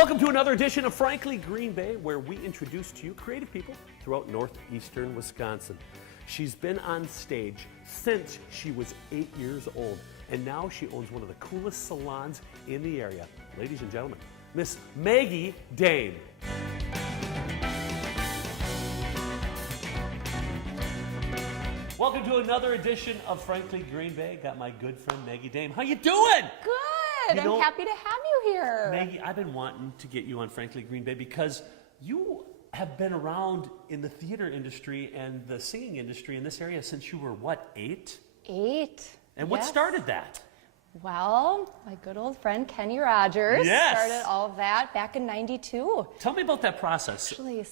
Welcome to another edition of Frankly Green Bay, where we introduce to you creative people throughout northeastern Wisconsin. She's been on stage since she was 8 years old, and now she owns one of the coolest salons in the area. Ladies and gentlemen, Miss Maggie Dame. Welcome to another edition of Frankly Green Bay. Got my good friend Maggie Dame. How you doing? Good. I'm happy to have you here. Maggie, I've been wanting to get you on Frankly Green Bay because you have been around in the theater industry and the singing industry in this area since you were, what, 8? 8. And what started that? Well, my good old friend Kenny Rogers started all of that back in '92. Tell me about that process. Actually,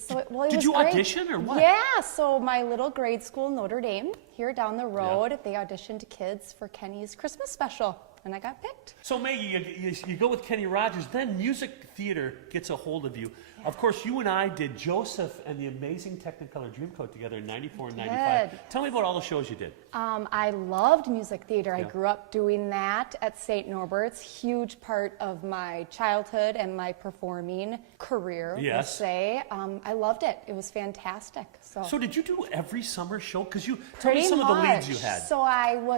Did you audition or what? Yeah, so my little grade school, Notre Dame, here down the road, they auditioned kids for Kenny's Christmas special, and I got picked. So Maggie, you go with Kenny Rogers, then music theater gets a hold of you. Yeah. Of course, you and I did Joseph and the Amazing Technicolor Dreamcoat together in '94 and '95. Tell me about all the shows you did. I loved music theater. I grew up doing that at St. Norbert's. Huge part of my childhood and my performing career, let's say. I loved it. It was fantastic. So did you do every summer show? Because tell Pretty me some much. of the leads you had. So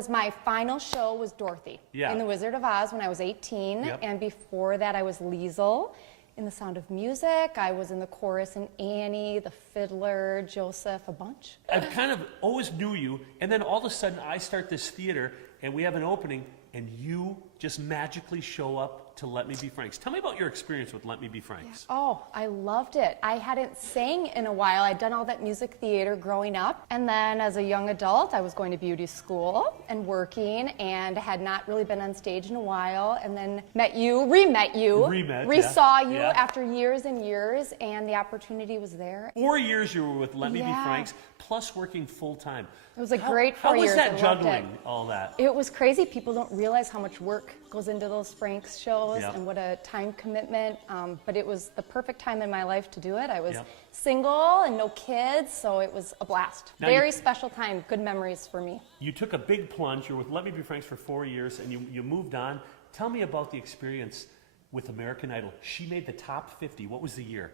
my final show was Dorothy in The Wizard of Oz when I was 18. And before that I was Liesel in The Sound of Music. I was in the chorus in Annie, The Fiddler, Joseph, a bunch. I kind of always knew you, and then all of a sudden I start this theater and we have an opening and you just magically show up to Let Me Be Franks. Tell me about your experience with Let Me Be Franks. Yeah. Oh, I loved it. I hadn't sang in a while. I'd done all that music theater growing up. And then as a young adult, I was going to beauty school and working and had not really been on stage in a while. And then re-met you, re-saw you after years and years, and the opportunity was there. 4 years you were with Let Me Be Franks, plus working full time. It was a great 4 years. How was that juggling all that? It was crazy. People don't realize how much work goes into those Franks shows and what a time commitment. But it was the perfect time in my life to do it. I was single and no kids, so it was a blast. Now Very special time. Good memories for me. You took a big plunge. You were with Let Me Be Franks for 4 years, and you moved on. Tell me about the experience with American Idol. She made the top 50. What was the year?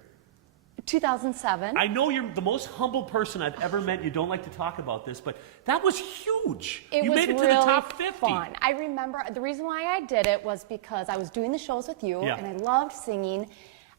2007. I know you're the most humble person I've ever met. You don't like to talk about this, but that was huge. You made it to the top 50. Fun. I remember the reason why I did it was because I was doing the shows with you, and I loved singing.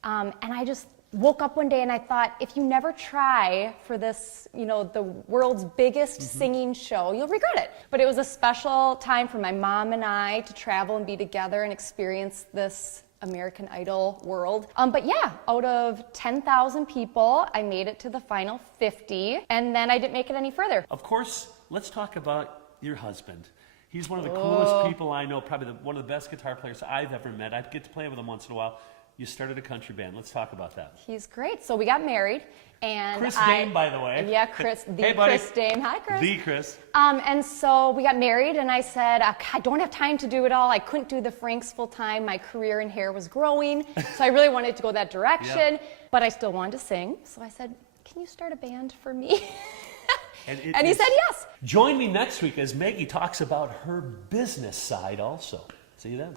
And I just woke up one day and I thought, if you never try for this, the world's biggest singing show, you'll regret it. But it was a special time for my mom and I to travel and be together and experience this American Idol world. But yeah, out of 10,000 people, I made it to the final 50, and then I didn't make it any further. Of course, let's talk about your husband. He's one of the coolest people I know, probably one of the best guitar players I've ever met. I get to play with him once in a while. You started a country band. Let's talk about that. He's great. So we got married, and Chris Dame, by the way. Yeah, Chris. Hey, buddy. Chris Dame. Hi, Chris. The Chris. And so we got married, and I said, I don't have time to do it all. I couldn't do the Franks full time. My career in hair was growing, so I really wanted to go that direction, but I still wanted to sing. So I said, can you start a band for me? And he said yes. Join me next week as Maggie talks about her business side also. See you then.